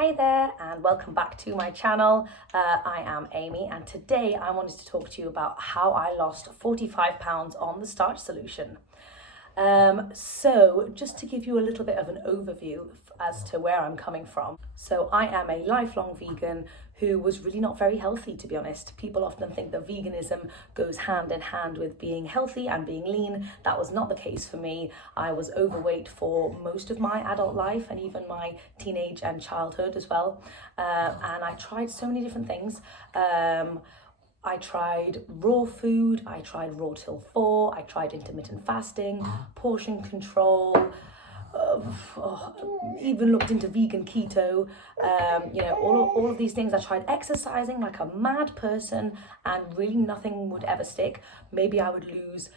Hi there and welcome back to my channel. I am Amy and today I wanted to talk to you about how I lost 45 pounds on the Starch solution. So just to give you a little bit of an overview as to where I'm coming from. So I am a lifelong vegan who was really not very healthy, to be honest. People often think that veganism goes hand in hand with being healthy and being lean. That was not the case for me. I was overweight for most of my adult life and even my teenage and childhood as well. And I tried so many different things. I tried raw food, I tried raw till 4, I tried intermittent fasting, portion control, even looked into vegan keto, all of these things. I tried exercising like a mad person and really nothing would ever stick. Maybe I would lose,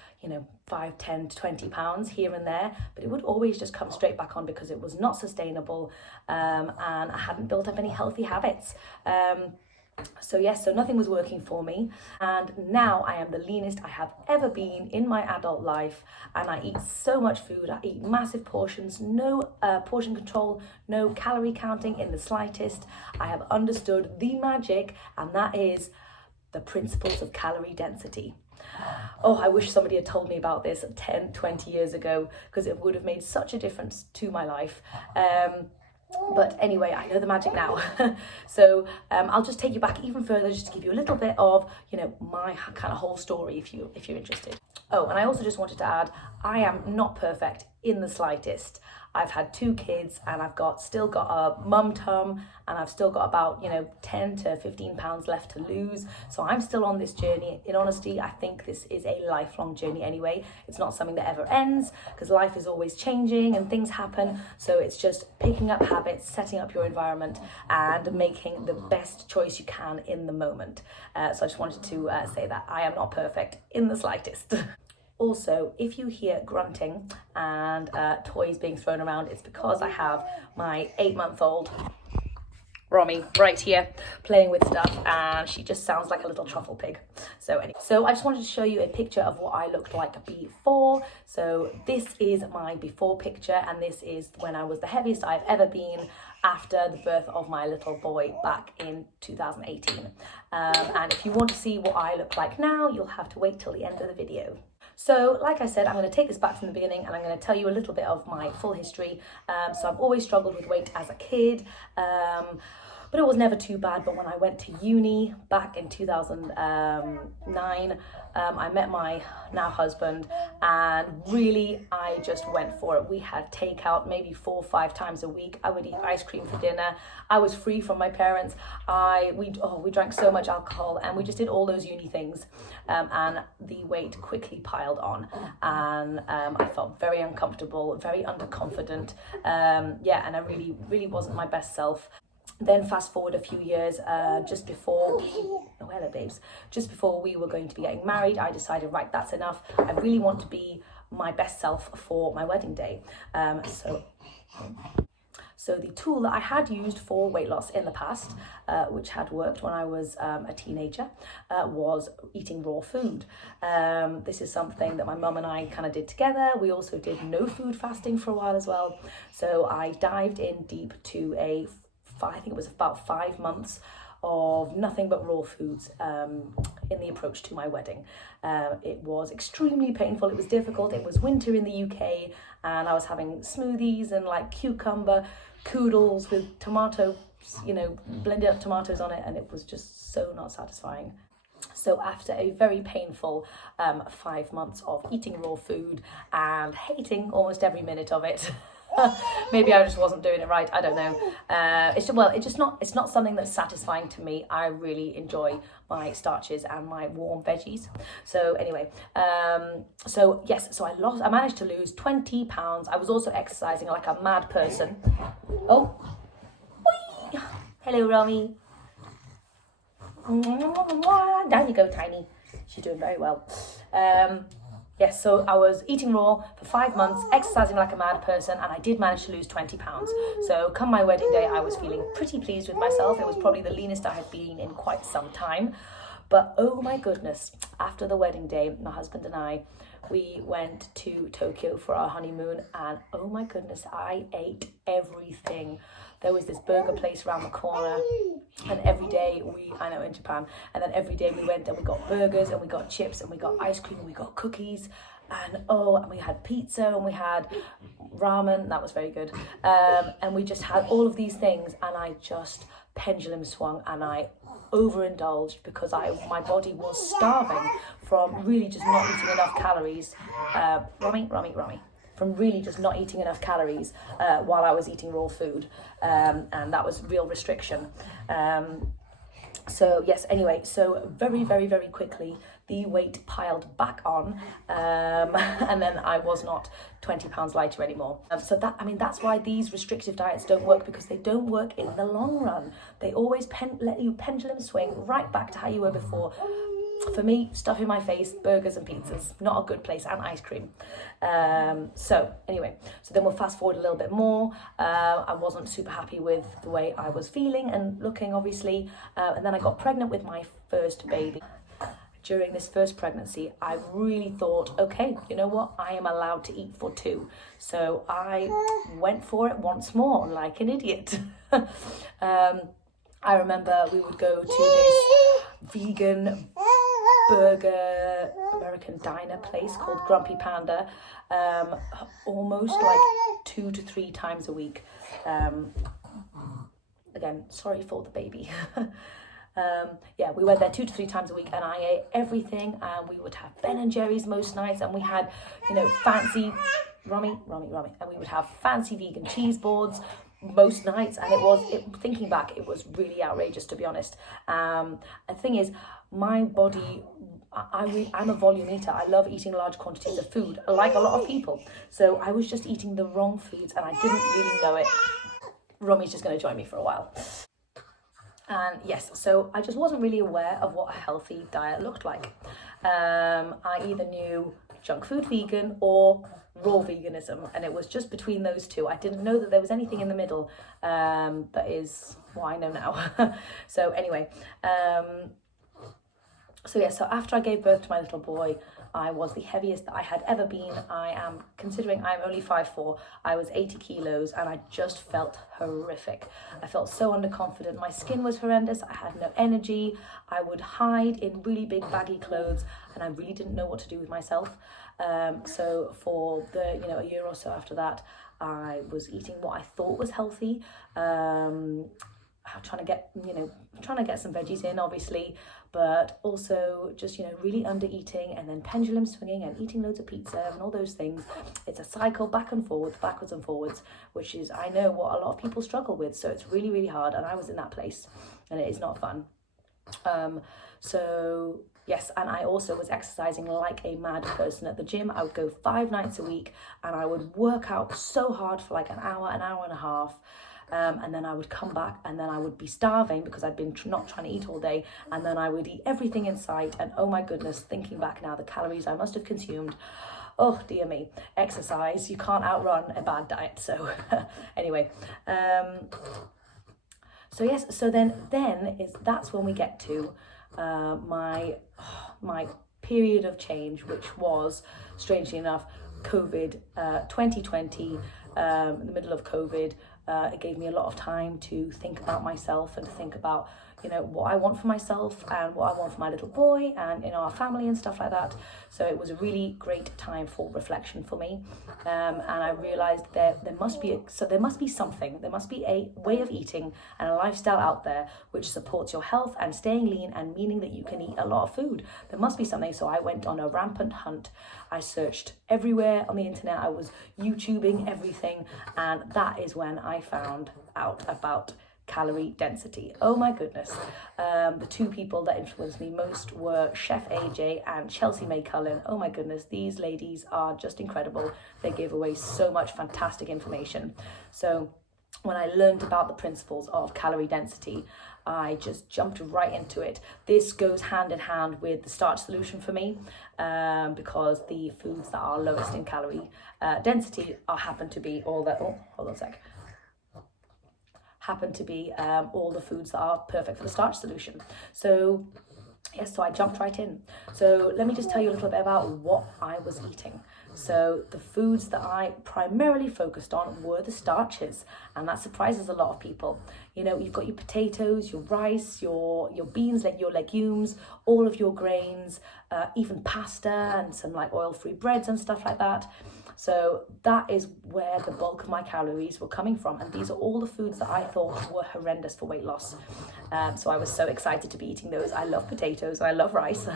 5, 10 to 20 pounds here and there, but it would always just come straight back on because it was not sustainable and I hadn't built up any healthy habits. So nothing was working for me, and now I am the leanest I have ever been in my adult life, and I eat so much food. I eat massive portions, no portion control, no calorie counting in the slightest. I have understood the magic, and that is the principles of calorie density. Oh, I wish somebody had told me about this 10, 20 years ago, because it would have made such a difference to my life. But anyway, I know the magic now. So I'll just take you back even further just to give you a little bit of, my kind of whole story if you're interested. Oh, and I also just wanted to add, I am not perfect in the slightest. I've had 2 kids and I've still got a mum tum and I've still got about, 10 to 15 pounds left to lose. So I'm still on this journey. In honesty, I think this is a lifelong journey anyway. It's not something that ever ends because life is always changing and things happen. So it's just picking up habits, setting up your environment and making the best choice you can in the moment. So I just wanted to say that I am not perfect in the slightest. Also, if you hear grunting and toys being thrown around, it's because I have my 8-month-old Romy right here playing with stuff, and she just sounds like a little truffle pig. So I just wanted to show you a picture of what I looked like before. So this is my before picture, and this is when I was the heaviest I've ever been after the birth of my little boy back in 2018. And if you want to see what I look like now, you'll have to wait till the end of the video. So like I said, I'm going to take this back from the beginning and I'm going to tell you a little bit of my full history. So I've always struggled with weight as a kid, but it was never too bad. But when I went to uni back in 2009, I met my now husband and really I just went for it. We had takeout maybe 4 or 5 times a week. I would eat ice cream for dinner. I was free from my parents. We drank so much alcohol and we just did all those uni things. And the weight quickly piled on and I felt very uncomfortable, very underconfident. And I really wasn't my best self. Then fast forward a few years, just before we were going to be getting married, I decided, right, that's enough. I really want to be my best self for my wedding day. So the tool that I had used for weight loss in the past, which had worked when I was a teenager, was eating raw food. This is something that my mum and I kind of did together. We also did no food fasting for a while as well. So I dived in deep to I think it was about 5 months of nothing but raw foods in the approach to my wedding. It was extremely painful. It was difficult. It was winter in the UK and I was having smoothies and like cucumber noodles with tomatoes, blended up tomatoes on it, and it was just so not satisfying. So after a very painful 5 months of eating raw food and hating almost every minute of it, maybe I just wasn't doing it right. I don't know. It's not something that's satisfying to me. I really enjoy my starches and my warm veggies. So anyway, I managed to lose 20 pounds. I was also exercising like a mad person. Oh, whee! Hello, Romy. Down you go, Tiny. She's doing very well. So I was eating raw for 5 months, exercising like a mad person, and I did manage to lose 20 pounds. So come my wedding day, I was feeling pretty pleased with myself. It was probably the leanest I had been in quite some time. But oh my goodness, after the wedding day, my husband and I, we went to Tokyo for our honeymoon, and oh my goodness, I ate everything. There was this burger place around the corner, and every day I know in Japan, and then every day we went and we got burgers and we got chips and we got ice cream and we got cookies, and we had pizza and we had ramen, that was very good, and we just had all of these things, and I just pendulum swung and I overindulged because my body was starving from really just not eating enough calories. From really just not eating enough calories while I was eating raw food, and that was real restriction. So yes, anyway, so very, very, very quickly the weight piled back on, and then I was not 20 pounds lighter anymore. So that's why these restrictive diets don't work, because they don't work in the long run. They always let you pendulum swing right back to how you were before. For me, stuff in my face, burgers and pizzas, not a good place, and ice cream. So anyway, so then we'll fast forward a little bit more. I wasn't super happy with the way I was feeling and looking, obviously. And then I got pregnant with my first baby. During this first pregnancy, I really thought, okay, you know what? I am allowed to eat for two. So I went for it once more, like an idiot. I remember we would go to this vegan burger American diner place called Grumpy Panda, almost like 2 to 3 times a week. Again, sorry for the baby. We went there 2 to 3 times a week, and I ate everything, and we would have Ben and Jerry's most nights, and we had, fancy and we would have fancy vegan cheese boards most nights, and thinking back, it was really outrageous, to be honest. The thing is, my body, I'm a volume eater. I love eating large quantities of food, like a lot of people. So I was just eating the wrong foods, and I didn't really know it. Romi's just going to join me for a while. And yes, so I just wasn't really aware of what a healthy diet looked like. I either knew junk food vegan or raw veganism, and it was just between those two. I didn't know that there was anything in the middle. That is what I know now. So anyway, so after I gave birth to my little boy, I was the heaviest that I had ever been. Considering I'm only 5'4", I was 80 kilos, and I just felt horrific. I felt so underconfident. My skin was horrendous. I had no energy. I would hide in really big baggy clothes, and I really didn't know what to do with myself. So for a year or so after that, I was eating what I thought was healthy. Trying to get some veggies in, obviously, but also just really under eating, and then pendulum swinging and eating loads of pizza and all those things. It's a cycle backwards and forwards, which is, I know, what a lot of people struggle with. So it's really, really hard, and I was in that place, and it is not fun. So yes, and I also was exercising like a mad person at the gym. I would go 5 nights a week, and I would work out so hard for like an hour and a half. And then I would come back, and then I would be starving because I'd been not trying to eat all day, and then I would eat everything in sight, and oh my goodness, thinking back now, the calories I must have consumed, oh dear me. Exercise, you can't outrun a bad diet. So anyway, that's when we get to my period of change, which was, strangely enough, COVID 2020. In the middle of COVID, it gave me a lot of time to think about myself and to think about, what I want for myself and what I want for my little boy and, our family and stuff like that. So it was a really great time for reflection for me. And I realized there must be a way of eating and a lifestyle out there which supports your health and staying lean and meaning that you can eat a lot of food. There must be something. So I went on a rampant hunt. I searched everywhere on the internet. I was YouTubing everything. And that is when I found out about calorie density. Oh my goodness. The 2 people that influenced me most were Chef AJ and Chelsea May Cullen. Oh my goodness, these ladies are just incredible. They give away so much fantastic information. So when I learned about the principles of calorie density, I just jumped right into it. This goes hand in hand with the Starch solution for me, because the foods that are lowest in calorie density happen to be all the foods that are perfect for the Starch solution. So yes, so I jumped right in. So let me just tell you a little bit about what I was eating. So the foods that I primarily focused on were the starches, and that surprises a lot of people. You know, you've got your potatoes, your rice, your beans, like your legumes, all of your grains, even pasta and some like oil-free breads and stuff like that. So that is where the bulk of my calories were coming from. And these are all the foods that I thought were horrendous for weight loss. So I was so excited to be eating those. I love potatoes and I love rice.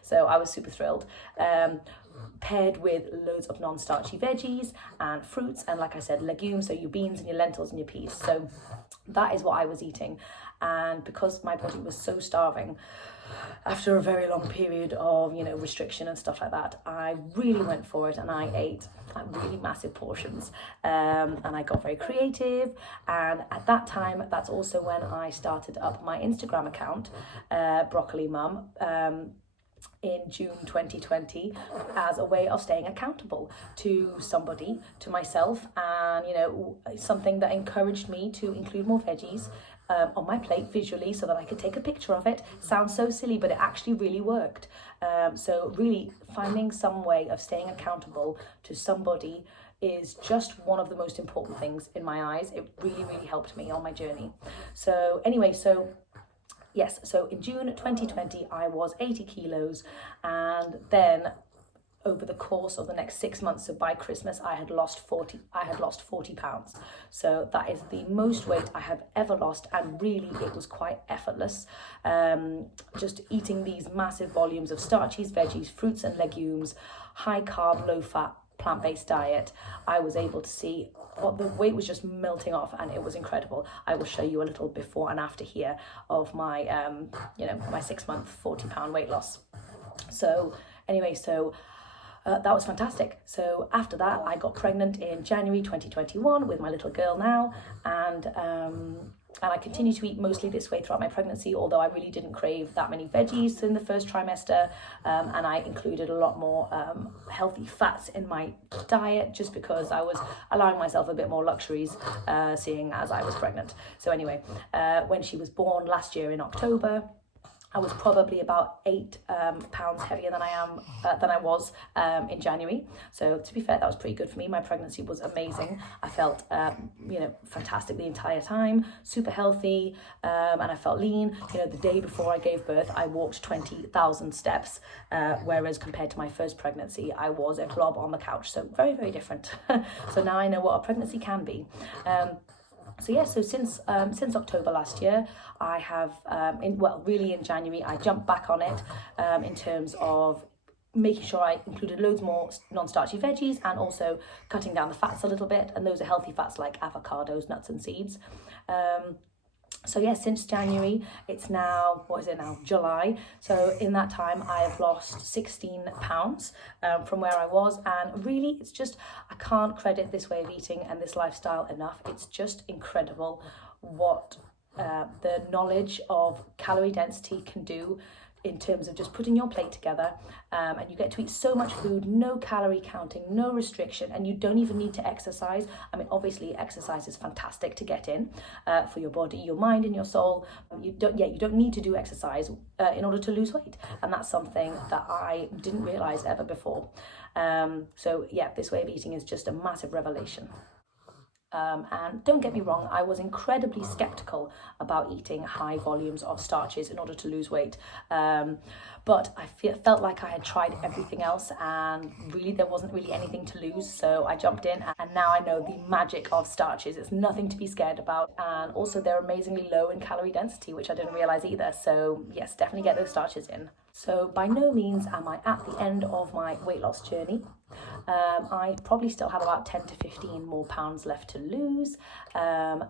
So I was super thrilled. Paired with loads of non-starchy veggies and fruits. And like I said, legumes, so your beans and your lentils and your peas. So that is what I was eating. And because my body was so starving, after a very long period of, you know, restriction and stuff like that, I really went for it and I ate really massive portions, and I got very creative. And at that time, that's also when I started up my Instagram account, Broccoli Mum, in June 2020, as a way of staying accountable to somebody, to myself, and, you know, something that encouraged me to include more veggies on my plate visually so that I could take a picture of it. Sounds so silly, but it actually really worked. So really finding some way of staying accountable to somebody is just one of the most important things in my eyes. It really, really helped me on my journey. So anyway, yes, so in June 2020, I was 80 kilos, and then over the course of the next 6 months, so by Christmas, I had lost 40 pounds. So that is the most weight I have ever lost, and really it was quite effortless. Just eating these massive volumes of starches, veggies, fruits and legumes, high carb, low fat, plant-based diet, I was able to see the weight was just melting off, and it was incredible. I will show you a little before and after here of my my 6 month 40-pound weight loss. So anyway, that was fantastic. So after that, I got pregnant in January 2021 with my little girl now, and I continued to eat mostly this way throughout my pregnancy, although I really didn't crave that many veggies in the first trimester, and I included a lot more healthy fats in my diet, just because I was allowing myself a bit more luxuries, seeing as I was pregnant. So anyway, when she was born last year in October, I was probably about 8 pounds heavier than I was in January. So to be fair, that was pretty good for me. My pregnancy was amazing. I felt fantastic the entire time, super healthy, and I felt lean. You know, the day before I gave birth, I walked 20,000 steps, whereas compared to my first pregnancy, I was a blob on the couch. So very, very different. So now I know what a pregnancy can be. So since October last year, I have, in January, I jumped back on it in terms of making sure I included loads more non-starchy veggies, and also cutting down the fats a little bit. And those are healthy fats like avocados, nuts and seeds. Since January, it's now, July. So in that time, I have lost 16 pounds from where I was. And really, it's just, I can't credit this way of eating and this lifestyle enough. It's just incredible what the knowledge of calorie density can do in terms of just putting your plate together, and you get to eat so much food, no calorie counting, no restriction, and you don't even need to exercise. I mean, obviously exercise is fantastic to get in for your body, your mind and your soul. You don't need to do exercise in order to lose weight, and that's something that I didn't realize ever before. This way of eating is just a massive revelation. And don't get me wrong, I was incredibly skeptical about eating high volumes of starches in order to lose weight. But I felt like I had tried everything else, and really there wasn't really anything to lose. So I jumped in, and now I know the magic of starches. It's nothing to be scared about. And also they're amazingly low in calorie density, which I didn't realize either. So yes, definitely get those starches in. So by no means am I at the end of my weight loss journey. I probably still have about 10 to 15 more pounds left to lose, and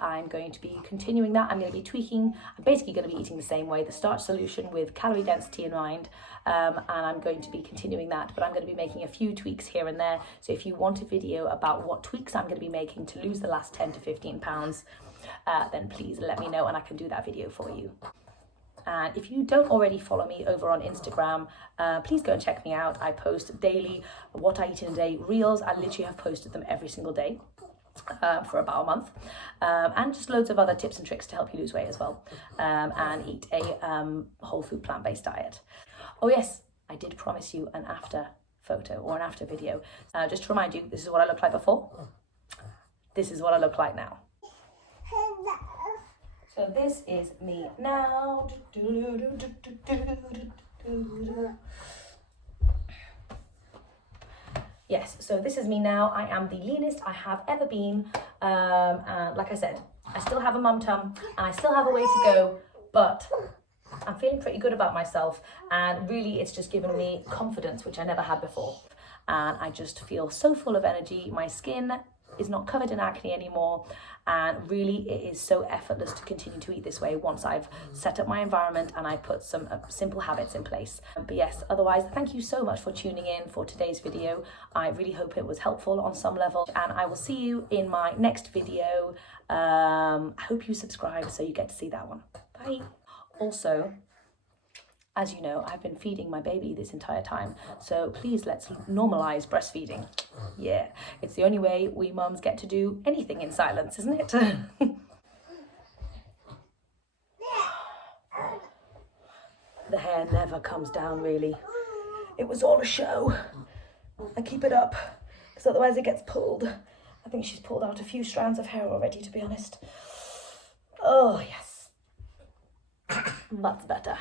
I'm going to be continuing that. I'm going to be tweaking. I'm basically going to be eating the same way, the starch solution with calorie density in mind, and I'm going to be continuing that, but I'm going to be making a few tweaks here and there. So if you want a video about what tweaks I'm going to be making to lose the last 10 to 15 pounds, then please let me know and I can do that video for you. And if you don't already follow me over on Instagram, please go and check me out. I post daily what I eat in a day reels. I literally have posted them every single day. for about a month, and just loads of other tips and tricks to help you lose weight as well, and eat a whole food plant-based diet. Oh yes, I did promise you an after photo or an after video. Just to remind you, this is what I looked like before. This is what I look like now. So this is me now. Yes, so this is me now. I am the leanest I have ever been. And like I said, I still have a mum tum and I still have a way to go, but I'm feeling pretty good about myself, and really it's just given me confidence, which I never had before. And I just feel so full of energy. My skin is not covered in acne anymore, and really it is so effortless to continue to eat this way once I've set up my environment and I put some simple habits in place. But yes, otherwise, thank you so much for tuning in for today's video. I really hope it was helpful on some level, and I will see you in my next video. I hope you subscribe so you get to see that one. Bye. Also, as you know, I've been feeding my baby this entire time, so please let's normalize breastfeeding. Yeah, it's the only way we mums get to do anything in silence, isn't it? The hair never comes down, really. It was all a show. I keep it up, because otherwise it gets pulled. I think she's pulled out a few strands of hair already, to be honest. Oh, yes. That's better.